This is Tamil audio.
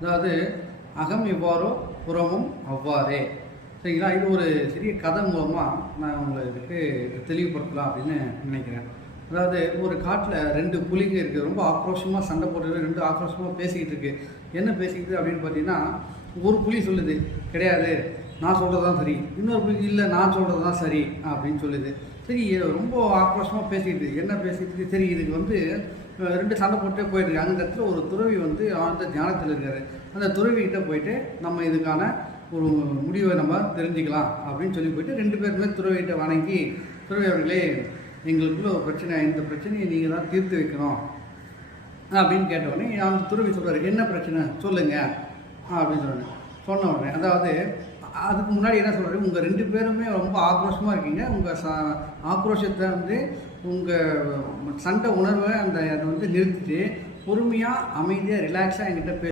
அதாவது அகம் எவ்வாறோ புறமும் அவ்வாறே. சரிங்களா? இது ஒரு சிறிய கதை மூலமாக நான் உங்களுக்கு தெளிவுபடுத்தலாம் அப்படின்னு நினைக்கிறேன். அதாவது ஒரு காட்டில் ரெண்டு புலிங்க இருக்குது ரொம்ப ஆக்ரோஷமாக சண்டை போட்டு ரெண்டு ஆக்ரோஷமாக பேசிக்கிட்டு இருக்கு. என்ன பேசிக்கிட்டு அப்படின்னு பார்த்தீங்கன்னா ஒரு புலி சொல்லுது. கிடையாது. நான் சொல்கிறது தான் சரி. இன்னொரு இல்லை நான் சொல்கிறது தான் சரி அப்படின்னு சொல்லுது. சரி ரொம்ப ஆக்ரோஷமாக பேசிக்கிட்டு என்ன பேசிட்டு சரி இதுக்கு வந்து ரெண்டு சண்டை போட்டே போயிட்டு அந்த இடத்துல ஒரு துறவி வந்து ஆழ்ந்த தியானத்தில் இருக்காரு. அந்த துறவிக்கிட்ட போயிட்டு நம்ம இதுக்கான ஒரு முடிவை நம்ம தெரிஞ்சுக்கலாம் அப்படின்னு சொல்லி போயிட்டு ரெண்டு பேருமே துறவிகிட்ட வணங்கி துறவி அவர்களே எங்களுக்குள்ள ஒரு பிரச்சனை இந்த பிரச்சனையை நீங்கள் தான் தீர்த்து வைக்கணும் அப்படின்னு கேட்ட உடனே அந்த துறவி சொல்கிறார் என்ன பிரச்சனை? சொல்லுங்கள் அப்படின்னு சொன்னேன் சொன்ன உடனே அதாவது அதுக்கு முன்னாடி என்ன சொல்கிறது உங்கள் ரெண்டு பேருமே ரொம்ப ஆக்ரோஷமாக இருக்கீங்க. உங்கள் ச ஆக்ரோஷத்தை வந்து உங்கள் சண்டை உணர்வை அந்த அதை வந்து நிறுத்திட்டு பொறுமையாக அமைதியாக ரிலாக்ஸாக என்கிட்ட பே